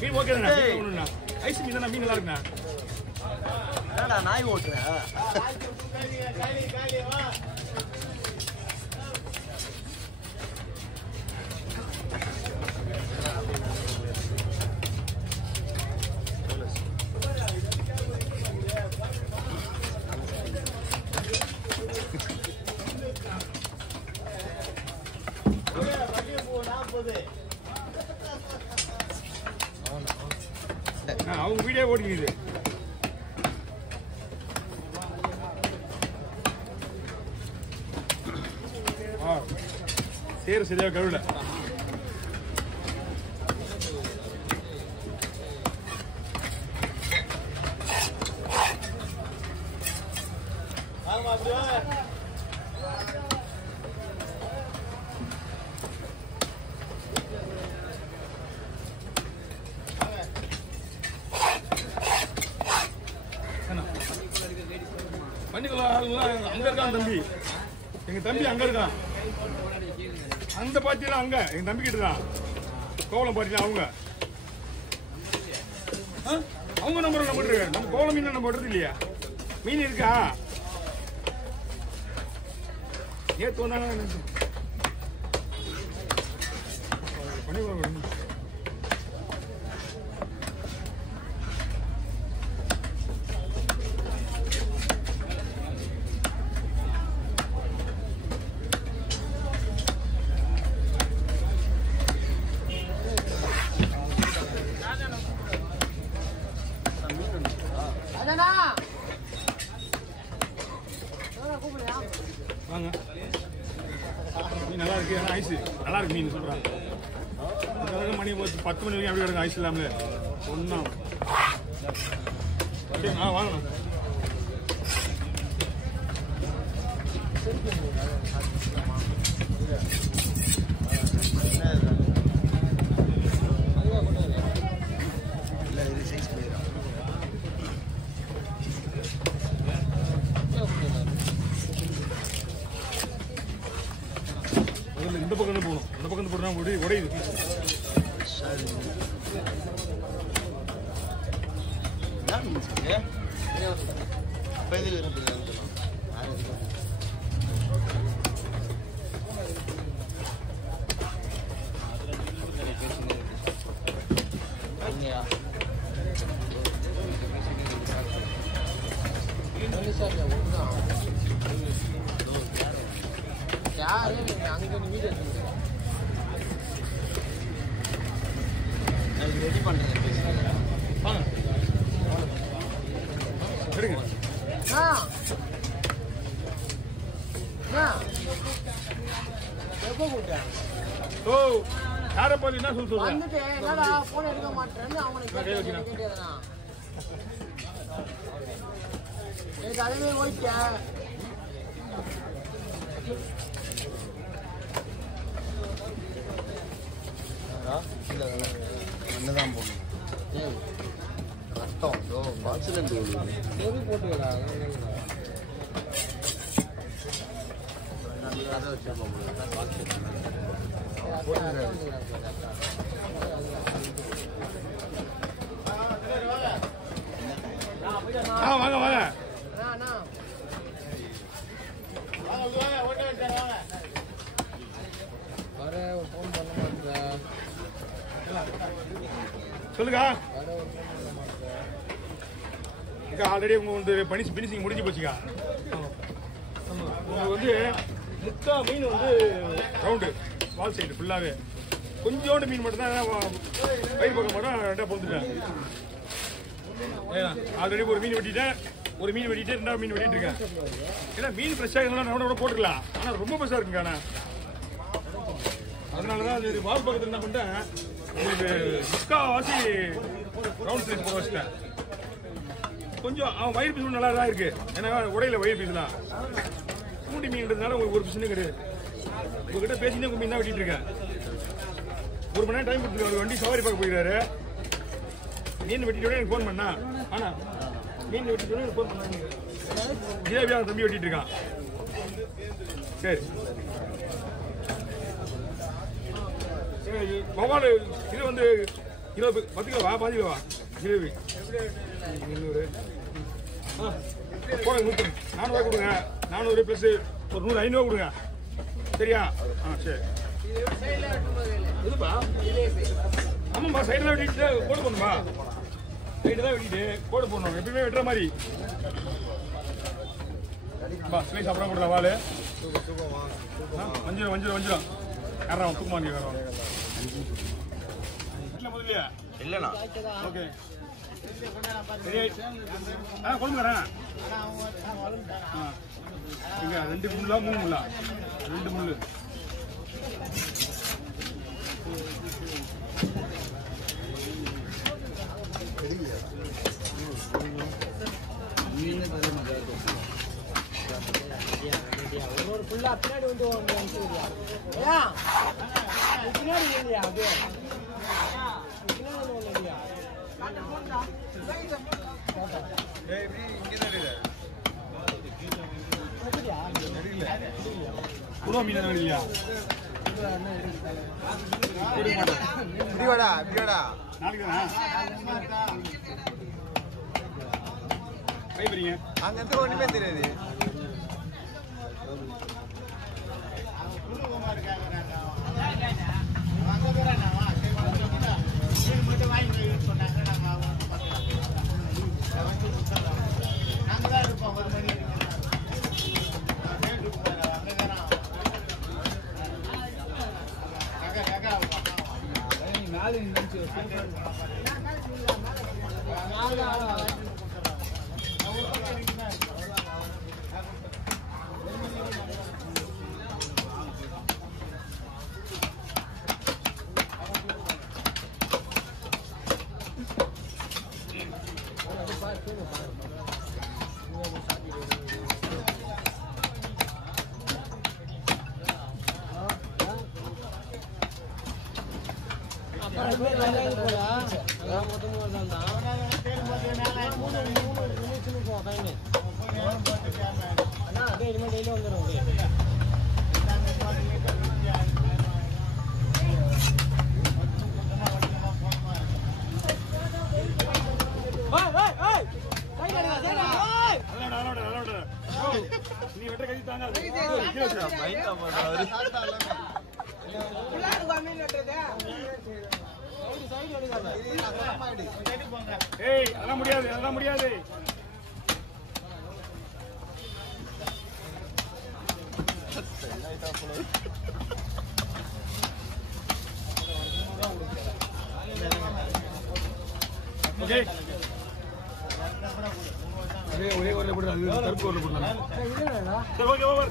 மீன் ஓகேண்ணா ஒன்றுண்ணா ஐஸ் மீன் தானே மீன் நல்லா இருக்குண்ணா என்னடா நாய் ஓட்டுற அவங்க வீடியோ ஓடிக்குது சேரு சரியா கழுவில பண்ணிக்கலாம் அங்க இருக்கான் தம்பி எங்க தம்பி அங்க இருக்கான் அந்த பாட்டியெல்லாம் அங்க எங்க தம்பி கிட்ட தான் கோவலம் பாட்டிலாம் அவங்க நம்பர் நம்ம இருக்கு நம்ம கோவலம் மீன் நம்ம விடுறது இல்லையா மீன் இருக்கா நேற்று வந்தாங்க பண்ணிக்கலாம் வாங்க மீன் நல்லா இருக்கு ஆனால் ஐஸ் நல்லா இருக்கு மீன் சொல்றாங்க மணி 10 மணி வரைக்கும் அப்படி கிடக்கும் ஐஸ் இல்லாமல ஒன்றா வாங்கண்ணா இந்த பக்கம் போகணும் இந்த பக்கம் போட்டா உடையுது யாரு அங்க வீடியோ ரெடி பண்றேன் சரிங்க ஓ யாரை பார்த்து என்ன சொல்ல வந்துட்டு என்னடா போன் எடுக்க மாட்டேன்னு அவனுக்கு கேட்டேனா அதே போயிட்ட மண்ணுதான் போடணும் ரத்தம் பாக்ஸில் போட்டுக்கடா அதை வச்சிருப்போம் வாங்க வாங்க போன் பண்ண மாட்டேன் சொல்லுங்க ஆல்ரெடி உங்க வந்து பினிஷிங் முடிஞ்சு போச்சுக்கா உங்களுக்கு வந்து முக்கா மீன் வந்து ரவுண்டு வால் சைடு ஃபுல்லாகவே கொஞ்சோண்டு மீன் மட்டும் தான் வயிறு பக்கம் மட்டும் ரெண்டாக பொறுத்துட்டேன் ஆல்ரெடி ஒரு மீன் வெட்டிட்டேன் ஒரு மீன் வெட்டிட்டு ரெண்டாவது மீன் வெட்டிட்டு இருக்கேன் ஏன்னா மீன் ஃப்ரெஷ்ஷாக இருந்தாலும் ரவுண்டோட போட்டுக்கலாம் ஆனால் ரொம்ப பெருசாக இருக்குங்க ஆனால் அதனால தான் அது வால் பக்கத்தில் என்ன பண்ணிட்டேன் உங்களுக்கு முக்கால்வாசி ரவுண்ட் சைஸ் போட வச்சுட்டேன் கொஞ்சம் அவன் வயிறு பீஸ் நல்லா தான் இருக்கு ஏன்னா உடையில வயிறு பீஸ் தான் பூண்டி மீன்றதுனால உங்களுக்கு ஒரு பிரச்சனை கிடையாது உங்ககிட்ட பேசினே உங்க மீன் தான் வெட்டிட்டு இருக்கேன் 1 மணி நேரம் டைம் கொடுத்துருக்காரு வண்டி சவாரி பார்க்க போயிடுறாரு மீன் வெட்டிட்டு எனக்கு ஃபோன் பண்ணா ஆனா மீன் வெட்டிட்டு எனக்கு ஃபோன் பண்ணாங்க ஜிலேபியா தம்பி வெட்டிட்டு இருக்கான் சரி வவால் இது வந்து 20 10 கிலோவா 5 கிலோவா ஜிலேபி 200 போடுங்க 400 கொடுங்க 400 ப்ளஸ் ஒரு 100 500 கொடுங்க சரியா சரி இதுப்பா ஆமாம்பா சைடில் வெட்டிட்டு கோடு போடணுமா சைடு தான் வெட்டிட்டு கோடு போடணும் எப்பயுமே வெட்டுற மாதிரி ஸ்லைஸ் அப்புறம் கொடுக்குற வாள் வஞ்சிரம் யாரா தூக்கமா நீ வேற முதல்லையா இல்லைண்ணா ஓகே கொள்ளுங்கிறேன் இங்க 2 முள்ளா 3 முள்ளா 2 முள்ளு ஒரு ஃபுல்லா பின்னாடி வந்து பின்னாடி இல்லையா அப்படியே குளோ மீன் இல்லையா நாளைக்கு கைப்பறீங்க அங்க இருந்து ஒண்ணுமே தெரியாது நீ வெட்ட கை தாங்க ஏய் அதெல்லாம் முடியாது ஓகே ஒரே ஒரு போட்டு கருப்பு ஒரு போட்டு சரி ஓகே ஓவர்